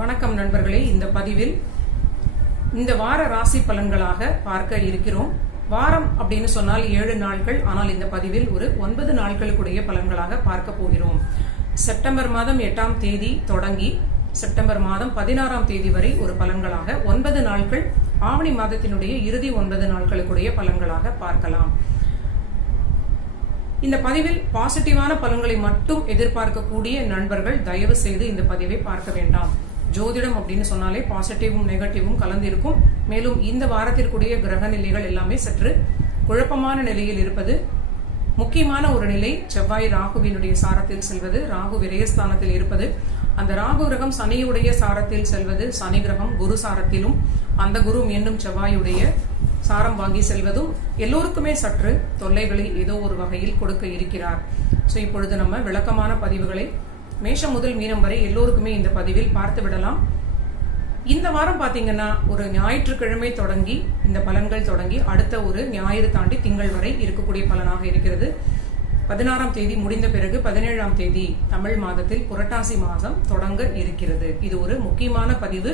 வணக்கம் நண்பர்களே. இந்த பதிவில் இந்த வார ராசி பலன்களாக பார்க்க இருக்கிறோம். வாரம் அப்படின்னு சொன்னால் ஏழு நாட்கள் ஆனால் இந்த பதிவில் ஒரு ஒன்பது நாட்களுக்குடைய பலன்களாக பார்க்க போகிறோம். செப்டம்பர் மாதம் எட்டாம் தேதி தொடங்கி செப்டம்பர் மாதம் பதினாறாம் தேதி வரை ஒரு பலன்களாக ஒன்பது நாட்கள் ஆவணி மாதத்தினுடைய இறுதி ஒன்பது நாட்களுக்குடைய பலன்களாக பார்க்கலாம். இந்த பதிவில் பாசிட்டிவான பலன்களை மட்டும் எதிர்பார்க்கக்கூடிய நண்பர்கள் தயவு செய்து இந்த பதிவை பார்க்க வேண்டாம். ஜோதிடம் அப்படின்னு சொன்னாலே பாசிட்டிவும் நெகட்டிவும் கலந்து இருக்கும் மேலும் இந்த வாரத்திற்குரிய கிரக நிலைகள் எல்லாமே சற்று குழப்பமான நிலையில் இருப்பது. முக்கியமான ஒரு நிலை செவ்வாய் ராகுவினுடைய சாரத்தில் செல்வது ராகு விரயஸ்தானத்தில் இருப்பது. அந்த ராகு கிரகம் சனியுடைய சாரத்தில் செல்வது சனி கிரகம் குரு சாரத்திலும் அந்த குரு மீண்டும் செவ்வாயுடைய சாரம் வாங்கி செல்வதும் எல்லோருக்குமே சற்று தொல்லைகளை ஏதோ ஒரு வகையில் கொடுக்க இருக்கிறார். ஸோ இப்பொழுது நம்ம விளக்கமான பதிவுகளை மேஷம் முதல் மீனம் வரை எல்லோருக்குமே இந்த பதிவில் பார்த்து விடலாம். இந்த வாரம் பார்த்தீங்கன்னா ஒரு ஞாயிற்றுக்கிழமை தொடங்கி இந்த பலன்கள் தொடங்கி அடுத்த ஒரு ஞாயிறு தாண்டி திங்கள் வரை இருக்கக்கூடிய பலனாக இருக்கிறது. பதினாறாம் தேதி முடிந்த பிறகு பதினேழாம் தேதி தமிழ் மாதத்தில் புரட்டாசி மாதம் தொடங்க இருக்கிறது. இது ஒரு முக்கியமான பதிவு.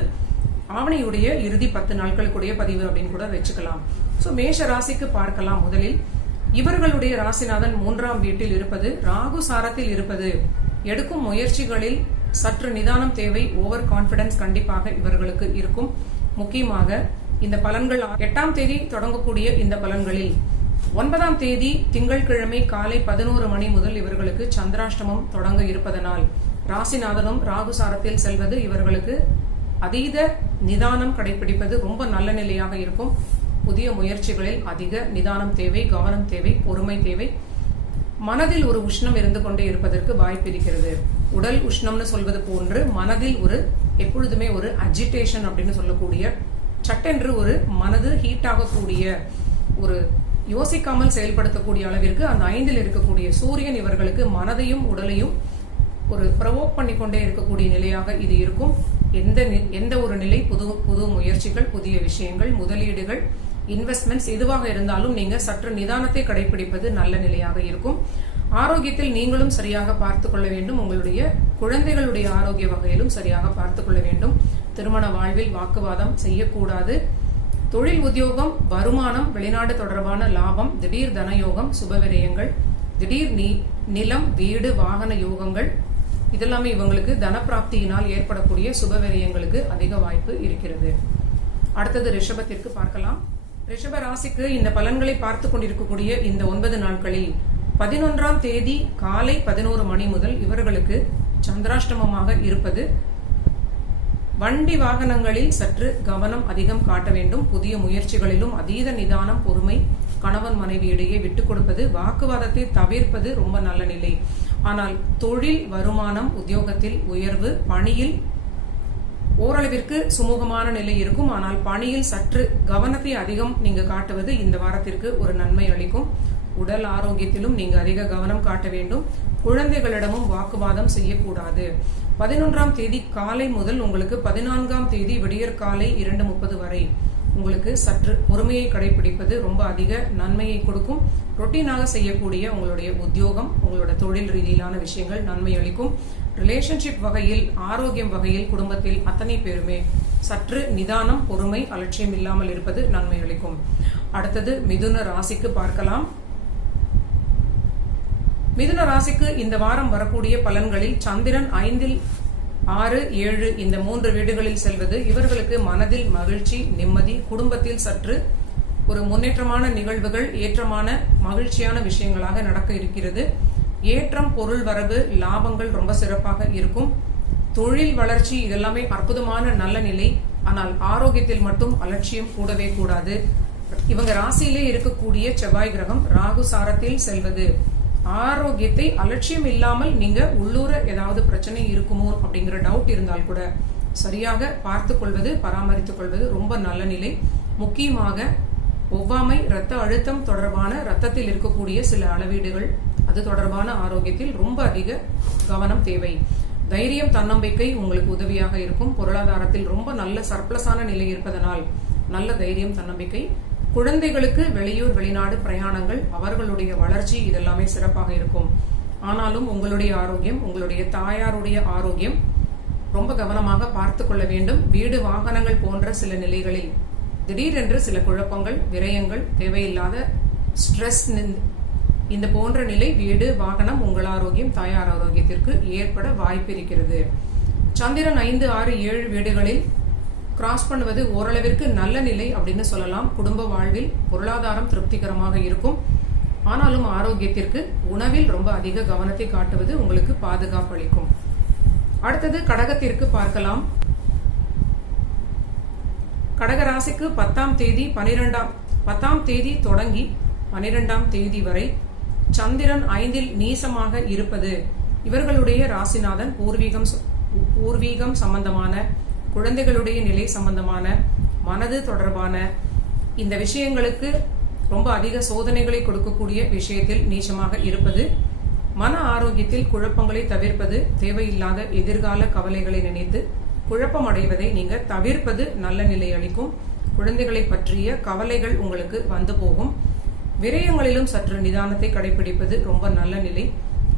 ஆவணியுடைய இறுதி பத்து நாட்களுக்குடைய பதிவு அப்படின்னு கூட வச்சுக்கலாம். சோ மேஷ ராசிக்கு பார்க்கலாம் முதலில். இவர்களுடைய ராசிநாதன் மூன்றாம் வீட்டில் இருப்பது ராகு சாரத்தில் இருப்பது எடுக்கும் முயற்சிகளில் சற்று நிதானம் தேவை. ஓவர் கான்பிடன்ஸ் கண்டிப்பாக இவர்களுக்கு இருக்கும். முக்கியமாக இந்த பலன்கள் எட்டாம் தேதி தொடங்கக்கூடிய இந்த பலன்களில் ஒன்பதாம் தேதி திங்கட்கிழமை காலை பதினோரு மணி முதல் இவர்களுக்கு சந்திராஷ்டமம் தொடங்க இருப்பதனால் ராசிநாதனும் ராகு சாரத்தில் செல்வது இவர்களுக்கு அதீத நிதானம் கடைபிடிப்பது ரொம்ப நல்ல நிலையாக இருக்கும். புதிய முயற்சிகளில் அதிக நிதானம் தேவை கவனம் தேவை பொறுமை தேவை. மனதில் ஒரு உஷ்ணம் இருந்து கொண்டே இருப்பதற்கு வாய்ப்பு இருக்கிறது. உடல் உஷ்ணம்னு சொல்வது போன்று மனதில் ஒரு எப்பொழுதுமே ஒரு அஜிடேஷன் அப்படின்னு சொல்லக்கூடிய சட்டென்று ஒரு மனது ஹீட் ஆகக்கூடிய ஒரு யோசிக்காமல் செயல்படுத்தக்கூடிய அளவிற்கு அந்த ஐந்தில் இருக்கக்கூடிய சூரியன் இவர்களுக்கு மனதையும் உடலையும் ஒரு ப்ரவோக் பண்ணிக்கொண்டே இருக்கக்கூடிய நிலையாக இது இருக்கும். எந்த எந்த ஒரு நிலை புது புது முயற்சிகள் புதிய விஷயங்கள் முதலீடுகள் இன்வெஸ்ட்மெண்ட்ஸ் எதுவாக இருந்தாலும் நீங்க சற்று நிதானத்தை கடைபிடிப்பது நல்ல நிலையாக இருக்கும். ஆரோக்கியத்தில் நீங்களும் சரியாக பார்த்து கொள்ள வேண்டும். உங்களுடைய குழந்தைகளுடைய ஆரோக்கிய வகையிலும் சரியாக பார்த்து கொள்ள வேண்டும். திருமண வாழ்வில் வாக்குவாதம் செய்யக்கூடாது. தொழில் உத்தியோகம் வருமானம் வெளிநாடு தொடர்பான லாபம் திடீர் தனயோகம் சுபவிரயங்கள் திடீர் நிலம் வீடு வாகன யோகங்கள் இதெல்லாமே இவங்களுக்கு தனப்பிராப்தியினால் ஏற்படக்கூடிய சுபவிரயங்களுக்கு அதிக வாய்ப்பு இருக்கிறது. அடுத்தது ரிஷபத்திற்கு பார்க்கலாம். ரிஷப ராசிக்கு இந்த பலன்களை பார்த்து கொண்டிருக்கக்கூடிய இந்த ஒன்பது நாட்களில் பதினொன்றாம் தேதி காலை பதினோரு மணி முதல் இவர்களுக்கு சந்திராஷ்டமமாக இருப்பது. வண்டி வாகனங்களில் சற்று கவனம் அதிகம் காட்ட வேண்டும். புதிய முயற்சிகளிலும் அதீத நிதானம் பொறுமை கணவன் மனைவியிடையே விட்டுக் கொடுப்பது வாக்குவாதத்தை தவிர்ப்பது ரொம்ப நல்ல நிலை. ஆனால் தொழில் வருமானம் உத்தியோகத்தில் உயர்வு பணியில் ஓரளவிற்கு சுமூகமான நிலை இருக்கும். ஆனால் பணியில் சற்று கவனத்தை அதிகம் நீங்க காட்டுவது இந்த வாரத்திற்கு ஒரு நன்மை அளிக்கும். உடல் ஆரோக்கியத்திலும் நீங்க அதிக கவனம் காட்ட வேண்டும். குழந்தைகளிடமும் வாக்குவாதம் செய்யக்கூடாது. பதினொன்றாம் தேதி காலை முதல் உங்களுக்கு பதினான்காம் தேதி விடியற் காலை இரண்டு முப்பது வரை உங்களுக்கு சற்று பொறுமையை கடைபிடிப்பது ரொம்ப அதிக நன்மையை கொடுக்கும். ரொட்டீனாக செய்யக்கூடிய உங்களுடைய உத்தியோகம் உங்களோட தொழில் ரீதியிலான விஷயங்கள் நன்மை அளிக்கும். ரிலேஷன்ஷிப் வகையில் ஆரோக்கியம் வகையில் குடும்பத்தில் அத்தனை பேருமே சற்று நிதானம் பொறுமை அலட்சியம் இல்லாமல் இருப்பது நன்மை அளிக்கும். அடுத்தது மிதுன ராசிக்கு பார்க்கலாம். மிதுன ராசிக்கு இந்த வாரம் வரக்கூடிய பலன்களில் சந்திரன் ஐந்தில் ஆறு ஏழு இந்த மூன்று வீடுகளில் செல்வது இவர்களுக்கு மனதில் மகிழ்ச்சி நிம்மதி குடும்பத்தில் சற்று ஒரு முன்னேற்றமான நிகழ்வுகள் ஏற்றமான மகிழ்ச்சியான விஷயங்களாக நடக்க இருக்கிறது. ஏற்றம் பொருள் வரவு லாபங்கள் ரொம்ப சிறப்பாக இருக்கும். தொழில் வளர்ச்சி இதெல்லாமே அற்புதமான நல்ல நிலை. ஆனால் ஆரோக்கியத்தில் மட்டும் அலட்சியம் கூடவே கூடாது. இவங்க ராசியிலே இருக்கக்கூடிய செவ்வாய் கிரகம் ராகு சாரத்தில் செல்வது. ஆரோக்கியத்தை அலட்சியம் இல்லாமல் நீங்க உள்ளூர ஏதாவது பிரச்சனை இருக்குமோ அப்படிங்கிற டவுட் இருந்தால் கூட சரியாக பார்த்து கொள்வது பராமரித்துக் கொள்வது ரொம்ப நல்ல நிலை. முக்கியமாக ஒவ்வாமை இரத்த அழுத்தம் தொடர்பான ரத்தத்தில் இருக்கக்கூடிய சில அளவீடுகள் அது தொடர்பான ஆரோக்கியத்தில் ரொம்ப அதிக கவனம் தேவை. தைரியம் தன்னம்பிக்கை உங்களுக்கு உதவியாக இருக்கும். பொருளாதாரத்தில் ரொம்ப நல்ல சர்ப்ளஸான நிலை இருப்பதனால் நல்ல தைரியம் தன்னம்பிக்கை. குழந்தைகளுக்கு வெளியூர் வெளிநாடு பிரயாணங்கள் அவர்களுடைய வளர்ச்சி இதெல்லாமே சிறப்பாக இருக்கும். ஆனாலும் உங்களுடைய ஆரோக்கியம் உங்களுடைய தாயாருடைய ஆரோக்கியம் ரொம்ப கவனமாக பார்த்து கொள்ள வேண்டும். வீடு வாகனங்கள் போன்ற சில நிலைகளில் திடீரென்று சில குழப்பங்கள் விரயங்கள் தேவையில்லாத ஸ்ட்ரெஸ் இந்த போன்ற நிலை வீடு வாகனம் உங்கள் ஆரோக்கியம் தாயார் ஆரோக்கியத்திற்கு ஏற்பட வாய்ப்பு இருக்கிறது. சந்திரன் ஐந்து ஆறு ஏழு வீடுகளில் கிராஸ் பண்ணுவது ஓரளவிற்கு நல்ல நிலை அப்படின்னு சொல்லலாம். குடும்ப வாழ்வில் பொருளாதாரம் திருப்திகரமாக இருக்கும். ஆனாலும் ஆரோக்கியத்திற்கு உணவில் ரொம்ப அதிக கவனத்தை காட்டுவது உங்களுக்கு பாதுகாப்பு அளிக்கும். அடுத்தது கடகத்திற்கு பார்க்கலாம். கடகராசிக்கு பத்தாம் தேதி பனிரெண்டாம் பத்தாம் தேதி தொடங்கி பனிரெண்டாம் தேதி வரை சந்திரன் ஐந்தில் நீசமாக இருப்பது இவர்களுடைய ராசிநாதன் பூர்வீகம் பூர்வீகம் சம்பந்தமான குழந்தைகளுடைய நிலை சம்பந்தமான மனது தொடர்பான இந்த விஷயங்களுக்கு ரொம்ப அதிக சோதனைகளை கொடுக்கக்கூடிய விஷயத்தில் நீச்சமாக இருப்பது மன ஆரோக்கியத்தில் குழப்பங்களை தவிர்ப்பது தேவையில்லாத எதிர்கால கவலைகளை நினைத்து குழப்பம் அடைவதை நீங்க தவிர்ப்பது நல்ல நிலை அளிக்கும். குழந்தைகளை பற்றிய கவலைகள் உங்களுக்கு வந்து போகும். விரயங்களிலும் சற்று நிதானத்தை கடைபிடிப்பது ரொம்ப நல்ல நிலை.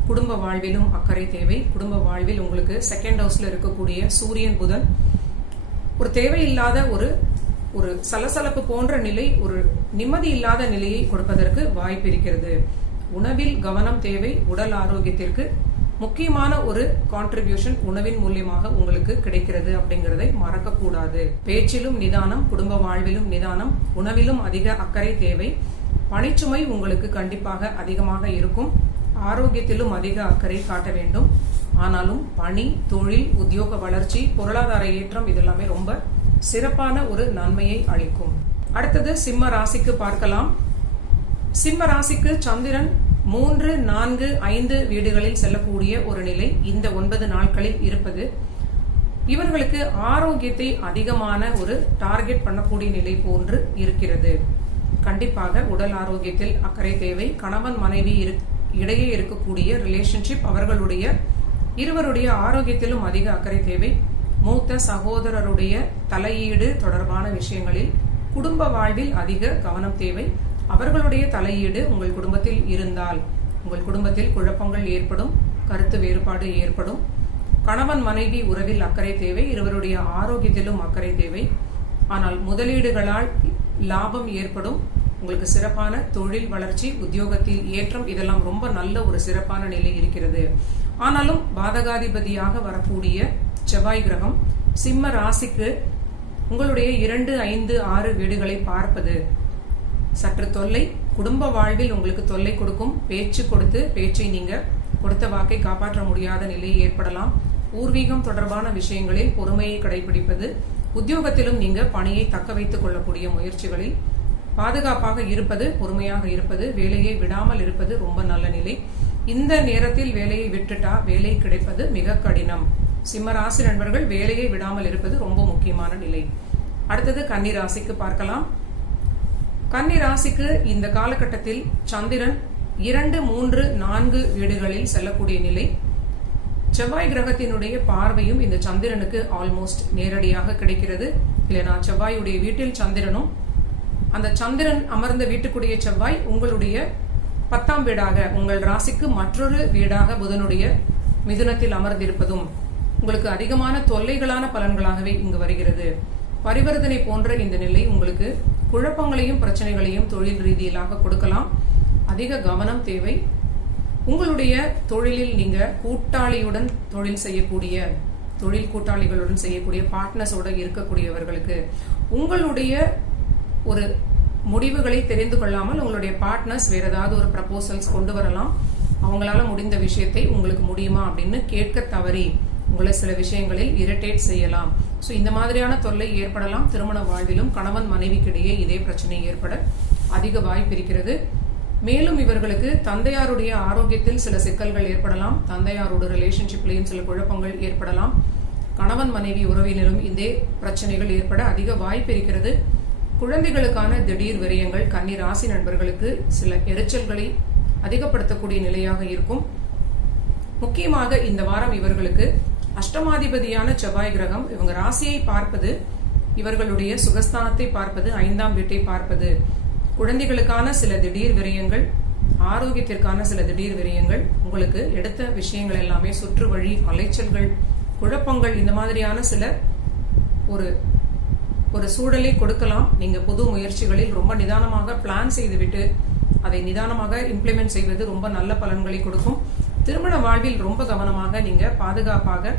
குடும்ப வாழ்விலும் அக்கறை தேவை. குடும்ப வாழ்வில் உங்களுக்கு செகண்ட் ஹவுஸ்ல இருக்கக்கூடிய சூரியன் புதன். ஒரு தேவையில்லாத ஒரு ஒரு சலசலப்பு போன்ற நிலை ஒரு நிம்மதி இல்லாத நிலையை கொடுப்பதற்கு வாய்ப்பு இருக்கிறது. உணவில் கவனம் தேவை. உடல் ஆரோக்கியத்திற்கு முக்கியமான ஒரு கான்ட்ரிபியூஷன் உணவின் மூலியமாக உங்களுக்கு கிடைக்கிறது அப்படிங்கறதை மறக்கக்கூடாது. பேச்சிலும் நிதானம் குடும்ப வாழ்விலும் நிதானம் உணவிலும் அதிக அக்கறை தேவை. பணிச்சுமை உங்களுக்கு கண்டிப்பாக அதிகமாக இருக்கும். ஆரோக்கியத்திலும் அதிக அக்கறை காட்ட வேண்டும். ஆனாலும் பணி தொழில் உத்தியோக வளர்ச்சி பொருளாதார ஏற்றம் இதெல்லாமே ரொம்ப சிறப்பான ஒரு நன்மையை அளிக்கும். அடுத்தது சிம்ம ராசிக்கு பார்க்கலாம். சிம்ம ராசிக்கு சந்திரன் மூன்று நான்கு ஐந்து வீடுகளில் செல்லக்கூடிய ஒரு நிலை இந்த ஒன்பது நாட்களில் இருப்பது. இவர்களுக்கு ஆரோக்கியத்தை அதிகமான ஒரு டார்கெட் பண்ணக்கூடிய நிலை போன்று இருக்கிறது. கண்டிப்பாக உடல் ஆரோக்கியத்தில் அக்கறை தேவை. கணவன் மனைவி இரு- இடையே இருக்கக்கூடிய ரிலேஷன்ஷிப் அவர்களுடைய இருவருடைய ஆரோக்கியத்திலும் அதிக அக்கறை தேவை. மூத்த சகோதரருடைய தலையீடு தொடர்பான விஷயங்களில் குடும்ப வாழ்வில் அதிக கவனம் தேவை. அவர்களுடைய தலையீடு உங்கள் குடும்பத்தில் இருந்தால் உங்கள் குடும்பத்தில் குழப்பங்கள் ஏற்படும் கருத்து வேறுபாடு ஏற்படும். கணவன் மனைவி உறவில் அக்கறை தேவை. இருவருடைய ஆரோக்கியத்திலும் அக்கறை தேவை. ஆனால் முதலீடுகளால் லாபம் ஏற்படும். உங்களுக்கு சிறப்பான தொழில் வளர்ச்சி உத்தியோகத்தில் ஏற்றம் இதெல்லாம் ரொம்ப நல்ல ஒரு சிறப்பான நிலை இருக்கிறது. ஆனாலும் பாதகாதிபதியாக வரக்கூடிய செவ்வாய் கிரகம் சிம்ம ராசிக்கு உங்களுடைய இரண்டு ஐந்து ஆறு வீடுகளை பார்ப்பது. சற்று தொல்லை குடும்ப வாழ்வில் உங்களுக்கு தொல்லை கொடுக்கும். பேச்சு கொடுத்து பேச்சை நீங்க கொடுத்த வாக்கை காப்பாற்ற முடியாத நிலை ஏற்படலாம். பூர்வீகம் தொடர்பான விஷயங்களில் பொறுமையை கடைபிடிப்பது உத்தியோகத்திலும் நீங்க பணியை தக்க வைத்துக் கொள்ளக்கூடிய முயற்சிகளில் பாதுகாப்பாக இருப்பது பொறுமையாக இருப்பது வேலையை விடாமல் இருப்பது ரொம்ப நல்ல நிலை. இந்த நேரத்தில் வேலையை விட்டுட்டா வேலை கிடைப்பது மிக கடினம். சிம்ம ராசி நண்பர்கள் வேலையை விடாமல் இருப்பது ரொம்ப முக்கியமான நிலை. அடுத்தது கன்னி ராசிக்கு பார்க்கலாம். கன்னி ராசிக்கு இந்த காலகட்டத்தில் சந்திரன் இரண்டு மூன்று நான்கு வீடுகளில் செல்லக்கூடிய நிலை. செவ்வாய் கிரகத்தினுடைய பார்வையும் இந்த சந்திரனுக்கு ஆல்மோஸ்ட் நேரடியாக கிடைக்கிறது. இல்லைனா செவ்வாயுடைய வீட்டில் சந்திரனும் அந்த சந்திரன் அமர்ந்த வீட்டுக்குடைய செவ்வாய் உங்களுடைய பத்தாம் வீடாக உங்கள் ராசிக்கு மற்றொரு வீடாக புதனுடைய மிதுனத்தில் அமர்ந்திருப்பதும் உங்களுக்கு அதிகமான தொல்லைகளான பலன்களாகவே இங்கு வருகிறது. பரிவர்த்தனை போன்ற இந்த நிலை உங்களுக்கு குழப்பங்களையும் பிரச்சனைகளையும் தொழில் ரீதியிலாக கொடுக்கலாம். அதிக கவனம் தேவை. உங்களுடைய தொழிலில் நீங்க கூட்டாளியுடன் தொழில் செய்யக்கூடிய தொழில் கூட்டாளிகளுடன் செய்யக்கூடிய பார்ட்னர்ஸோட இருக்கக்கூடியவர்களுக்கு உங்களுடைய ஒரு முடிவுகளை தெரிந்து கொள்ளாமல் உங்களுடைய பார்ட்னர்ஸ் வேற ஏதாவது ஒரு ப்ரப்போசல்ஸ் கொண்டு வரலாம். அவங்களால முடிந்த விஷயத்தை உங்களுக்கு முடியுமா அப்படின்னு கேட்க தவறி உங்களை சில விஷயங்களில் இரிட்டேட் செய்யலாம். ஸோ இந்த மாதிரியான தொல்லை ஏற்படலாம். திருமண வாழ்விலும் கணவன் மனைவிக்கிடையே இதே பிரச்சனை ஏற்பட அதிக வாய்ப்பு இருக்கிறது. மேலும் இவர்களுக்கு தந்தையாருடைய ஆரோக்கியத்தில் சில சிக்கல்கள் ஏற்படலாம். தந்தையாரோட ரிலேஷன்ஷிப்லையும் சில குழப்பங்கள் ஏற்படலாம். கணவன் மனைவி உறவினரும் இதே பிரச்சனைகள் ஏற்பட அதிக வாய்ப்பு இருக்கிறது. குழந்தைகளுக்கான திடீர் விரயங்கள் கன்னி ராசி நண்பர்களுக்கு சில எரிச்சல்களை அதிகப்படுத்தக்கூடிய நிலையாக இருக்கும். முக்கியமாக இந்த வாரம் இவர்களுக்கு அஷ்டமாதிபதியான செவ்வாய் கிரகம் இவங்க ராசியை பார்ப்பது இவர்களுடைய சுகஸ்தானத்தை பார்ப்பது ஐந்தாம் வீட்டை பார்ப்பது. குழந்தைகளுக்கான சில திடீர் விரயங்கள் ஆரோக்கியத்திற்கான சில திடீர் விரயங்கள் உங்களுக்கு எடுத்த விஷயங்கள் எல்லாமே சுற்று வழி அலைச்சல்கள் குழப்பங்கள் இந்த மாதிரியான சில ஒரு ஒரு சூழலை கொடுக்கலாம். நீங்கள் புது முயற்சிகளில் ரொம்ப நிதானமாக பிளான் செய்துவிட்டு அதை நிதானமாக இம்ப்ளிமெண்ட் செய்வது ரொம்ப நல்ல பலன்களை கொடுக்கும். திருமண வாழ்வில் ரொம்ப கவனமாக நீங்கள் பாதுகாப்பாக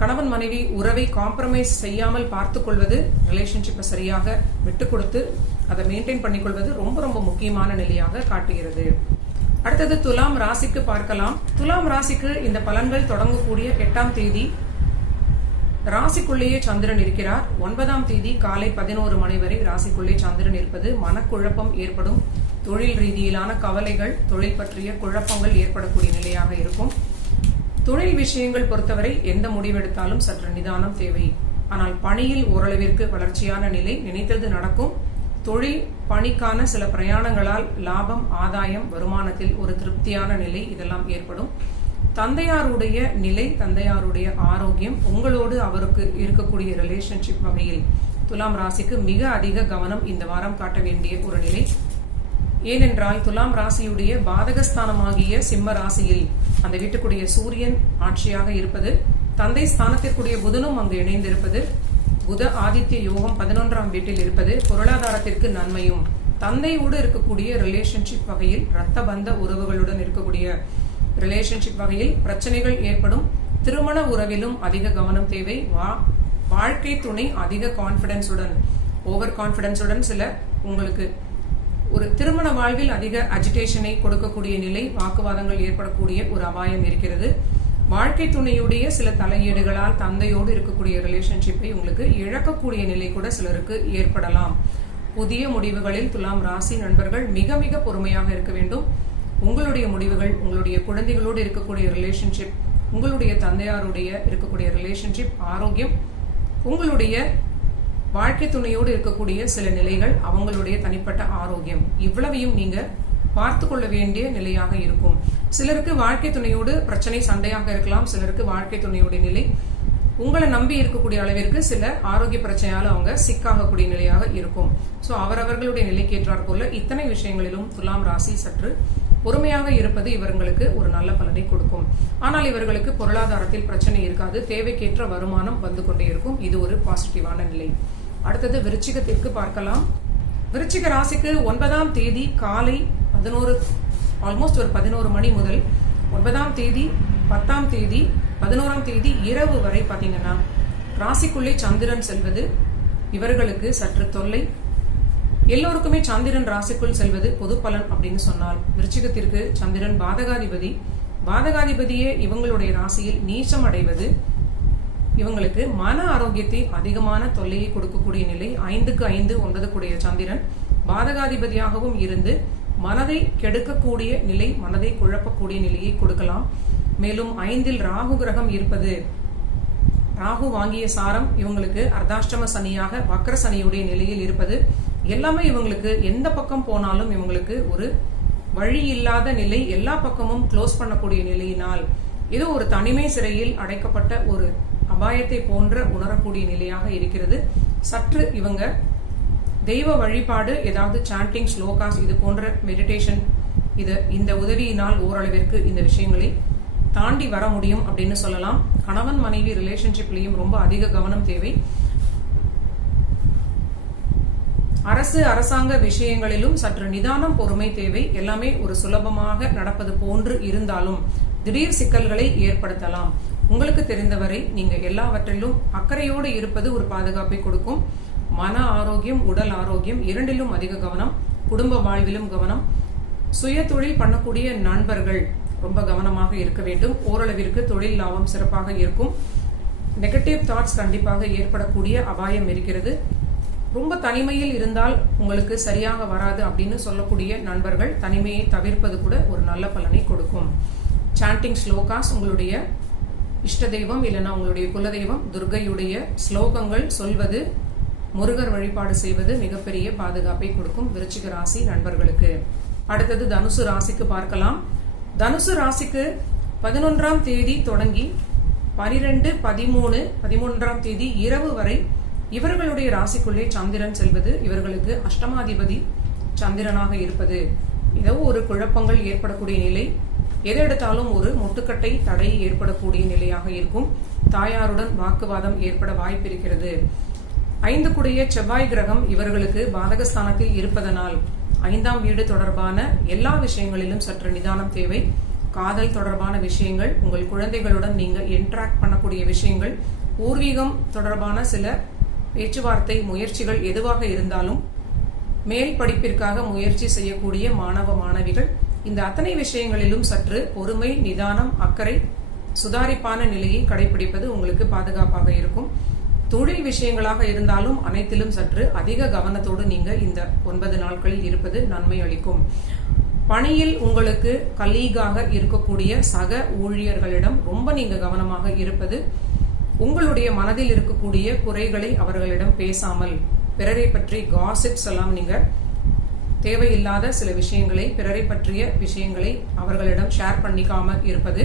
கணவன் மனைவி உறவை காம்ப்ரமைஸ் செய்யாமல் பார்த்துக்கொள்வது ரிலேஷன்ஷிப்பை சரியாக விட்டு கொடுத்து அதை மெயின்டைன் பண்ணிக்கொள்வது ரொம்ப ரொம்ப முக்கியமான நிலையாக காட்டுகிறது. அடுத்தது துலாம் ராசிக்கு பார்க்கலாம். துலாம் ராசிக்கு இந்த பலன்கள் தொடங்கக்கூடிய எட்டாம் தேதி ராசிக்குள்ளேயே சந்திரன் இருக்கிறார். ஒன்பதாம் தேதி காலை பதினோரு மணி வரை ராசிக்குள்ளே சந்திரன் இருப்பது மனக்குழப்பம் ஏற்படும். தொழில் ரீதியிலான கவலைகள் தொழில் பற்றிய குழப்பங்கள் ஏற்படக்கூடிய நிலையாக இருக்கும். தொழில் விஷயங்கள் பொறுத்தவரை எந்த முடிவெடுத்தாலும் சற்று நிதானம் தேவை. ஆனால் பணியில் ஓரளவிற்கு வளர்ச்சியான நிலை நினைத்தது நடக்கும். தொழில் பணிக்கான சில பிரயாணங்களால் லாபம் ஆதாயம் வருமானத்தில் ஒரு திருப்தியான நிலை இதெல்லாம் ஏற்படும். தந்தையாருடைய நிலை தந்தையாருடைய ஆரோக்கியம் உங்களோடு அவருக்கு இருக்கக்கூடிய ரிலேஷன்ஷிப் வகையில் துலாம் ராசிக்கு மிக அதிக கவனம் இந்த வாரம் காட்ட வேண்டிய ஒரு நிலை. ஏனென்றால் துலாம் ராசியுடைய பாதகஸ்தானமாகிய சிம்ம ராசியில் அந்த வீட்டுக்குடைய சூரியன் ஆட்சியாக இருப்பது தந்தை ஸ்தானத்திற்குரிய புதனும் அங்கு இணைந்திருப்பது புத ஆதித்ய யோகம் பதினொன்றாம் வீட்டில் இருப்பது பொருளாதாரத்திற்கு நன்மையும். தந்தையோடு இருக்கக்கூடிய ரிலேஷன்ஷிப் வகையில் ரத்த பந்த உறவுகளுடன் இருக்கக்கூடிய ரிலேஷன்ஷிப் வகையில் பிரச்சனைகள் ஏற்படும். திருமண உறவிலும் அதிக கவனம் தேவை. வா வாழ்க்கை துணை அதிக கான்ஃபிடன்ஸுடன் ஓவர் கான்ஃபிடன்ஸுடன் சில உங்களுக்கு ஒரு திருமண வாழ்வில் அதிக அஜிடேஷனை கொடுக்கக்கூடிய நிலை வாக்குவாதங்கள் ஏற்படக்கூடிய ஒரு அபாயம் இருக்கிறது. வாழ்க்கை துணையுடைய சில தலையீடுகளால் தந்தையோடு இருக்கக்கூடிய ரிலேஷன்ஷிப்பை உங்களுக்கு இழக்கக்கூடிய நிலை கூட சிலருக்கு ஏற்படலாம். புதிய முடிவுகளில் துலாம் ராசி நண்பர்கள் மிக மிக பொறுமையாக இருக்க வேண்டும். உங்களுடைய முடிவுகள் உங்களுடைய குழந்தைகளோடு இருக்கக்கூடிய ரிலேஷன்ஷிப் உங்களுடைய தந்தையாருடைய இருக்கக்கூடிய ரிலேஷன்ஷிப் ஆரோக்கியம் உங்களுடைய வாழ்க்கை துணையோடு இருக்கக்கூடிய சில நிலைகள் அவங்களுடைய தனிப்பட்ட ஆரோக்கியம். இவ்வளவையும் நீங்கள் பார்த்து கொள்ள வேண்டிய நிலையாக இருக்கும். சிலருக்கு வாழ்க்கை துணையோடு பிரச்சனை சண்டையாக இருக்கலாம். சிலருக்கு வாழ்க்கை துணையோட நிலை. உங்களை நம்பி இருக்கக்கூடிய அளவிற்கு சில ஆரோக்கிய பிரச்சனையால அவங்க சிக்காகக்கூடிய நிலையாக இருக்கும். சோ அவரவர்களுடைய நிலைக்கேற்றார் போல இத்தனை விஷயங்களிலும் துலாம் ராசி சற்று பொறுமையாக இருப்பது இவர்களுக்கு ஒரு நல்ல பலனை கொடுக்கும். ஆனால் இவர்களுக்கு பொருளாதாரத்தில் பிரச்சனை இருக்காது. தேவைக்கேற்ற வருமானம் வந்து கொண்டே இருக்கும். இது ஒரு பாசிட்டிவான நிலை. அடுத்தது விருச்சிகத்திற்கு பார்க்கலாம். விருச்சிக ராசிக்கு ஒன்பதாம் தேதி காலை பதினோரு ஆல்மோஸ்ட் ஒரு பதினோரு மணி முதல் ஒன்பதாம் தேதி பத்தாம் தேதி பதினோராம் தேதி இரவு வரை பார்த்தீங்கன்னா ராசிக்குள்ளே சந்திரன் செல்வது இவர்களுக்கு சற்று தொல்லை. எல்லோருக்குமே சந்திரன் ராசிக்குள் செல்வது பொது பலன் அப்படின்னு சொன்னால் விருச்சிகத்திற்கு சந்திரன் பாதகாதிபதி. பாதகாதிபதியே இவங்களுடைய ராசியில் நீச்சம் அடைவது இவங்களுக்கு மன ஆரோக்கியத்தை அதிகமான தொல்லையை கொடுக்கக்கூடிய நிலை. ஐந்துக்கு ஐந்து ஒன்பதுக்குடைய சந்திரன் பாதகாதிபதியாகவும் இருந்து மனதை கெடுக்கக்கூடிய நிலை மனதை குழப்பக்கூடிய நிலையை கொடுக்கலாம். மேலும் ஐந்தில் ராகு கிரகம் இருப்பது ராகு வாங்கிய சாரம் இவங்களுக்கு அர்த்தாஷ்டம சனியாக வக்ர சனியுடைய நிலையில் இருப்பது. எல்லாமே இவங்களுக்கு எந்த பக்கம் போனாலும் இவங்களுக்கு ஒரு வழி இல்லாத நிலை எல்லா பக்கமும் க்ளோஸ் பண்ணக்கூடிய நிலையினால் இது ஒரு தனிமை சிறையில் அடைக்கப்பட்ட ஒரு அபாயத்தை போன்ற உணரக்கூடிய நிலையாக இருக்கிறது. சற்று இவங்க தெய்வ வழிபாடு ஏதாவது சாண்டிங் ஸ்லோகாஸ் இது போன்ற மெடிடேஷன் இது இந்த உதவியினால் ஓரளவிற்கு இந்த விஷயங்களை தாண்டி வர முடியும் அப்படின்னு சொல்லலாம். கணவன் மனைவி ரிலேஷன்ஷிப்லையும் ரொம்ப அதிக கவனம் தேவை. அரசு அரசாங்க விஷயங்களிலும் சற்று நிதானம் பொறுமை தேவை. எல்லாமே ஒரு சுலபமாக நடப்பது போன்று இருந்தாலும் திடீர் சிக்கல்களை ஏற்படுத்தலாம். உங்களுக்கு தெரிந்தவரை நீங்க எல்லாவற்றிலும் அக்கறையோடு இருப்பது ஒரு பாதுகாப்பை கொடுக்கும். மன ஆரோக்கியம் உடல் ஆரோக்கியம் இரண்டிலும் அதிக கவனம் குடும்ப வாழ்விலும் கவனம். சுய தொழில் பண்ணக்கூடிய நண்பர்கள் ரொம்ப கவனமாக இருக்க வேண்டும். ஓரளவிற்கு தொழில் லாபம் சிறப்பாக இருக்கும். நெகட்டிவ் தாட்ஸ் கண்டிப்பாக ஏற்படக்கூடிய அபாயம் இருக்கிறது. ரொம்ப தனிமையில் இருந்தால் உங்களுக்கு சரியாக வராது அப்படின்னு சொல்லக்கூடிய நண்பர்கள் தனிமையை தவிர்ப்பது கூட ஒரு நல்ல பலனை கொடுக்கும். சாண்டிங் ஸ்லோகாஸ் உங்களுடைய இஷ்ட தெய்வம் இல்லைன்னா உங்களுடைய குலதெய்வம் துர்கையுடைய ஸ்லோகங்கள் சொல்வது முருகர் வழிபாடு செய்வது மிகப்பெரிய பாதுகாப்பை கொடுக்கும் விருச்சிக ராசி நண்பர்களுக்கு. அடுத்தது தனுசு ராசிக்கு பார்க்கலாம். தனுசு ராசிக்கு பதினொன்றாம் தேதி தொடங்கி பனிரெண்டு பதிமூணு பதிமூன்றாம் தேதி இரவு வரை இவர்களுடைய ராசிக்குள்ளே சந்திரன் செல்வது இவர்களுக்கு அஷ்டமாதிபதி சந்திரனாக இருப்பது. ஏதோ ஒரு குழப்பங்கள் ஏற்படக்கூடிய நிலை. எதெடுத்தாலும் எடுத்தாலும் ஒரு முட்டுக்கட்டை தடை ஏற்படக்கூடிய நிலையாக இருக்கும். தாயாருடன் வாக்குவாதம் ஏற்பட வாய்ப்பிருக்கிறது. ஐந்து குடைய செவ்வாய் கிரகம் இவர்களுக்கு பாதகஸ்தானத்தில் இருப்பதனால் ஐந்தாம் வீடு தொடர்பான எல்லா விஷயங்களிலும் சற்று நிதானம் தேவை. காதல் தொடர்பான விஷயங்கள் உங்கள் குழந்தைகளுடன் நீங்க இன்ட்ராக்ட் பண்ணக்கூடிய விஷயங்கள் பூர்வீகம் தொடர்பான சில பேச்சுவார்த்தை முயற்சிகள் எதுவாக இருந்தாலும் மேல் படிப்பிற்காக முயற்சி செய்யக்கூடிய மாணவ மாணவிகள் இந்த அத்தனை விஷயங்களிலும் சற்று பொறுமை நிதானம் அக்கறை சுதாரிப்பான நிலையை கடைபிடிப்பது உங்களுக்கு பாதுகாப்பாக இருக்கும். தொழில் விஷயங்களாக இருந்தாலும் அனைத்திலும் சற்று அதிக கவனத்தோடு நீங்க இந்த ஒன்பது நாட்களில் இருப்பது நன்மை அளிக்கும். பணியில் உங்களுக்கு கலீகாக இருக்கக்கூடிய சக ஊழியர்களிடம் ரொம்ப நீங்க கவனமாக இருப்பது உங்களுடைய மனதில் இருக்கக்கூடிய குறைகளை அவர்களிடம் பேசாமல் பிறரை பற்றி காசிப்ஸ் எல்லாம் நீங்க தேவையில்லாத சில விஷயங்களை பிறரை பற்றிய விஷயங்களை அவர்களிடம் ஷேர் பண்ணிக்காம இருப்பது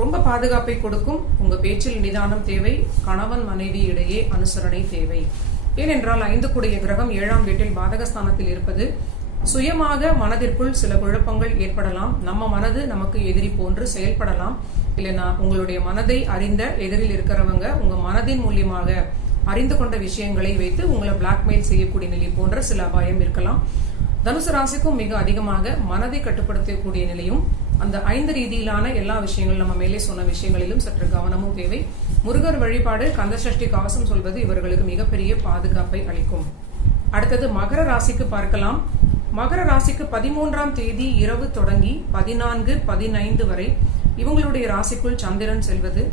ரொம்ப பாதுகாப்பை கொடுக்கும் உங்க பேச்சில் நிதானம் தேவை கணவன் மனைவி இடையே அனுசரணை தேவை. ஏனென்றால் ஐந்து கூடிய கிரகம் ஏழாம் வீட்டில் பாதகஸ்தானத்தில் இருப்பது சுயமாக மனதிற்குள் சில குழப்பங்கள் ஏற்படலாம். நம்ம மனது நமக்கு எதிரி போன்று செயல்படலாம். இல்லைனா உங்களுடைய மனதை அறிந்த எதிரில் இருக்கிறவங்க உங்க மனதின் மூலியமாக அறிந்து கொண்ட விஷயங்களை வைத்து உங்களை பிளாக்மெயில் செய்யக்கூடிய நிலை போன்ற சில அபாயம் இருக்கலாம். தனுசு ராசிக்கும் மிக அதிகமாக மனதை கட்டுப்படுத்தக்கூடிய நிலையும் அந்த ஐந்து ரீதியிலான எல்லா விஷயங்களும் நம்ம மேலே சொன்ன விஷயங்களிலும் சற்று கவனமும் தேவை. முருகர் வழிபாடு கந்தசஷ்டி கவசம் சொல்வது இவர்களுக்கு மிகப்பெரிய பாதுகாப்பை அளிக்கும். அடுத்தது மகர ராசிக்கு பார்க்கலாம். மகர ராசிக்கு பதிமூன்றாம் தேதி இரவு தொடங்கி பதினான்கு பதினைந்து வரை இவங்களுடைய ராசிக்குள் சந்திரன் செல்வது.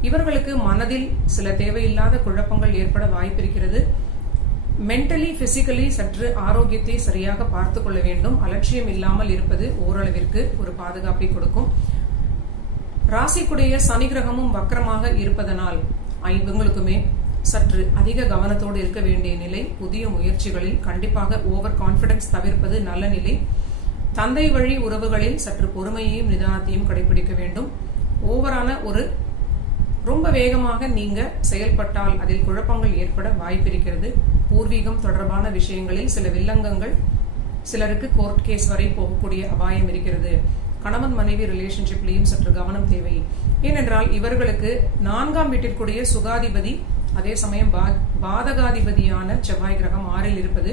இவர்களுக்கு மனதில் சில தேவையில்லாத குழப்பங்கள் ஏற்பட வாய்ப்பிருக்கிறது. மென்டலி பிசிக்கலி சற்று ஆரோக்கியத்தை சரியாக பார்த்து கொள்ள வேண்டும். அலட்சியம் இல்லாமல் இருப்பது ஓரளவிற்கு ஒரு பாதுகாப்பை கொடுக்கும். ராசிக்குடைய சனி கிரகமும் வக்கரமாக இருப்பதனால் இவங்களுக்குமே சற்று அதிக கவனத்தோடு இருக்க வேண்டிய நிலை புதிய முயற்சிகளில் கண்டிப்பாக ஓவர் கான்பிடன்ஸ் தவிர்ப்பது நல்ல நிலை. தந்தை வழி உறவுகளில் சற்று பொறுமையையும் நிதானத்தையும் கடைபிடிக்க வேண்டும். ஓவரான ஒரு ரொம்ப வேகமாக நீங்க செயல்பட்டால் அதில் குழப்பங்கள் ஏற்பட வாய்ப்பிருக்கிறது. பூர்வீகம் தொடர்பான விஷயங்களில் சில வில்லங்கங்கள் சிலருக்கு கோர்ட் கேஸ் வரை போகக்கூடிய அபாயம் இருக்கிறது. கணவன் மனைவி ரிலேஷன்ஷிப்லையும் சற்று கவனம் தேவை. ஏனென்றால் இவர்களுக்கு நான்காம் வீட்டிற்குரிய சுகாதிபதி அதே சமயம் பாதகாதிபதியான செவ்வாய் கிரகம் ஆறில் இருப்பது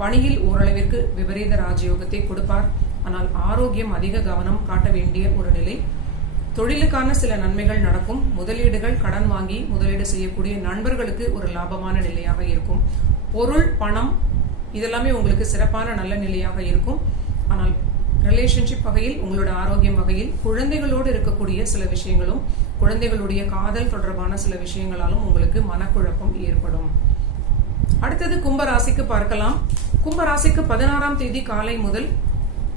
பணியில் ஓரளவிற்கு விபரீத ராஜயோகத்தை கொடுப்பார். ஆனால் ஆரோக்கியம் அதிக கவனம் காட்ட வேண்டிய ஒரு நிலை தொழிலுக்கான சில நன்மைகள் நடக்கும். முதலீடுகள் கடன் வாங்கி முதலீடு செய்யக்கூடிய நண்பர்களுக்கு ஒரு லாபமான நிலையாக இருக்கும். பொருள் பணம் இதெல்லாமே உங்களுக்கு சிறப்பான நல்ல நிலையாக இருக்கும். ஆனால் ரிலேஷன்ஷிப் வகையில் உங்களோட ஆரோக்கியம் வகையில் குழந்தைகளோடு இருக்கக்கூடிய சில விஷயங்களும் குழந்தைகளுடைய காதல் தொடர்பான சில விஷயங்களாலும் உங்களுக்கு மனக்குழப்பம் ஏற்படும். அடுத்தது கும்பராசிக்கு பார்க்கலாம். கும்பராசிக்கு பதினாறாம் தேதி காலை முதல்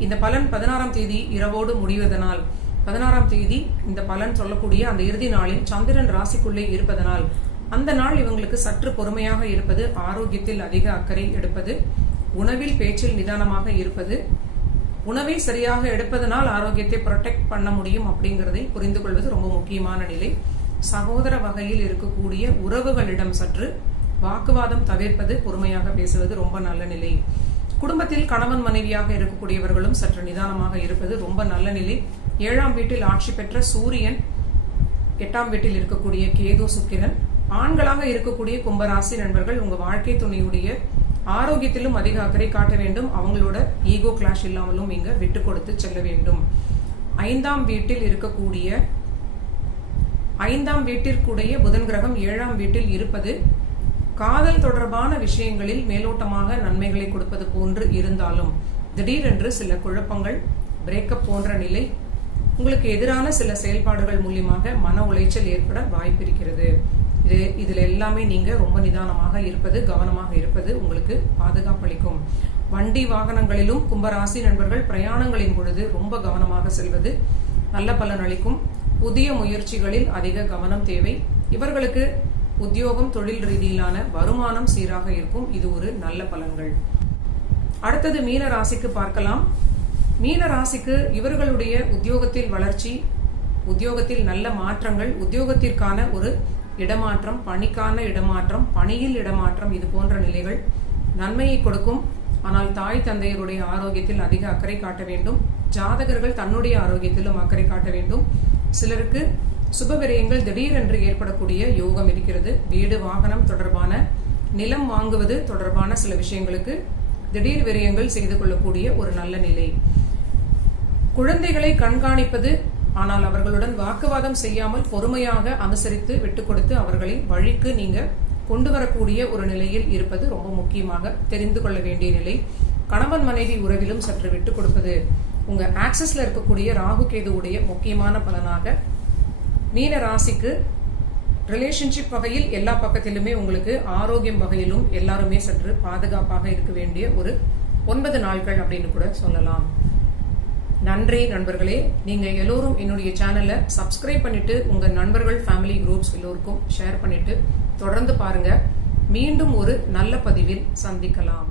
இந்த பலன் பதினாறாம் தேதி இரவோடு முடிவதனால் பதினாறாம் தேதி இந்த பலன் சொல்லக்கூடிய அந்த இறுதி நாளில் சந்திரன் ராசிக்குள்ளே இருப்பதனால் அந்த நாள் இவங்களுக்கு சற்று பொறுமையாக இருப்பது ஆரோக்கியத்தில் அதிக அக்கறை எடுப்பது உணவில் பேச்சில் நிதானமாக இருப்பது உணவை சரியாக எடுப்பதனால் ஆரோக்கியத்தை ப்ரொடெக்ட் பண்ண முடியும் அப்படிங்கிறதை புரிந்து கொள்வது ரொம்ப முக்கியமான நிலை. சகோதர வகையில் இருக்கக்கூடிய உறவுகளிடம் சற்று வாக்குவாதம் தவிர்ப்பது பொறுமையாக பேசுவது ரொம்ப நல்ல நிலை. குடும்பத்தில் கணவன் மனைவியாக இருக்கக்கூடியவர்களும் சற்று நிதானமாக இருப்பது ரொம்ப நல்ல நிலை. ஏழாம் வீட்டில் ஆட்சி பெற்ற சூரியன் எட்டாம் வீட்டில் இருக்கக்கூடிய கேது சுக்கிரன் ஆண்களாக இருக்கக்கூடிய கும்பராசி நண்பர்கள் உங்க வாழ்க்கை துணையுடைய ஆரோக்கியத்திலும் அதிக அக்கறை காட்ட வேண்டும். அவங்களோட ஈகோ கிளாஷ் இல்லாமலும் இங்க விட்டு கொடுத்து செல்ல வேண்டும். ஐந்தாம் வீட்டில் இருக்கக்கூடிய ஐந்தாம் வீட்டிற்குடைய புதன் கிரகம் ஏழாம் வீட்டில் இருப்பது காதல் தொடர்பான விஷயங்களில் மேலோட்டமாக நன்மைகளை கொடுப்பது போன்று இருந்தாலும் திடீரென்று சில குழப்பங்கள் பிரேக்கப் போன்ற நிலை உங்களுக்கு எதிரான சில செயல்பாடுகள் மூலியமாக மன உளைச்சல் ஏற்பட வாய்ப்பு இருக்கிறது. இது இதில் எல்லாமே நீங்க ரொம்ப நிதானமாக இருப்பது கவனமாக இருப்பது உங்களுக்கு பாதுகாப்பளிக்கும் வண்டி வாகனங்களிலும் கும்பராசி நண்பர்கள் பிரயாணங்களின் பொழுது ரொம்ப கவனமாக செல்வது நல்ல பலன் அளிக்கும். புதிய முயற்சிகளில் அதிக கவனம் தேவை. இவர்களுக்கு உத்தியோகம் தொழில் ரீதியிலான வருமானம் சீராக இருக்கும். இது ஒரு நல்ல பலன்கள். அடுத்தது மீன ராசிக்கு பார்க்கலாம். மீன ராசிக்கு இவர்களுடைய உத்தியோகத்தில் வளர்ச்சி உத்தியோகத்தில் நல்ல மாற்றங்கள் உத்தியோகத்திற்கான ஒரு இடமாற்றம் பணிக்கான இடமாற்றம் பணியில் இடமாற்றம் இது போன்ற நிலைகள் நன்மையை கொடுக்கும். ஆனால் தாய் தந்தையருடைய ஆரோக்கியத்தில் அதிக அக்கறை காட்ட வேண்டும். ஜாதகர்கள் தன்னுடைய ஆரோக்கியத்திலும் அக்கறை காட்ட வேண்டும். சிலருக்கு சுப விரயங்கள் திடீரென்று ஏற்படக்கூடிய யோகம் இருக்கிறது. வீடு வாகனம் தொடர்பான நிலம் வாங்குவது தொடர்பான சில விஷயங்களுக்கு திடீர் விரயங்கள் செய்து கொள்ளக்கூடிய ஒரு நல்ல நிலை. குழந்தைகளை கண்காணிப்பது ஆனால் அவர்களுடன் வாக்குவாதம் செய்யாமல் பொறுமையாக அனுசரித்து விட்டுக் கொடுத்து அவர்களை வழிக்கு நீங்க கொண்டு வரக்கூடிய ஒரு நிலையில் இருப்பது ரொம்ப முக்கியமாக தெரிந்து கொள்ள வேண்டிய நிலை. கணவன் மனைவி உறவிலும் சற்று விட்டுக் கொடுப்பது உங்க ஆக்சஸ்ல இருக்கக்கூடிய ராகு கேதுவுடைய முக்கியமான பலனாக மீன ராசிக்கு ரிலேஷன்ஷிப் வகையில் எல்லா பக்கத்திலுமே உங்களுக்கு ஆரோக்கியம் வகையிலும் எல்லாருமே சற்று பாதுகாப்பாக இருக்க வேண்டிய ஒரு ஒன்பது நாட்கள் அப்படின்னு கூட சொல்லலாம். நன்றி நண்பர்களே. நீங்க எல்லோரும் என்னுடைய சேனலை சப்ஸ்கிரைப் பண்ணிட்டு உங்க நண்பர்கள் ஃபேமிலி குரூப்ஸ் எல்லோருக்கும் ஷேர் பண்ணிட்டு தொடர்ந்து பாருங்க. மீண்டும் ஒரு நல்ல பதிவில் சந்திக்கலாம்.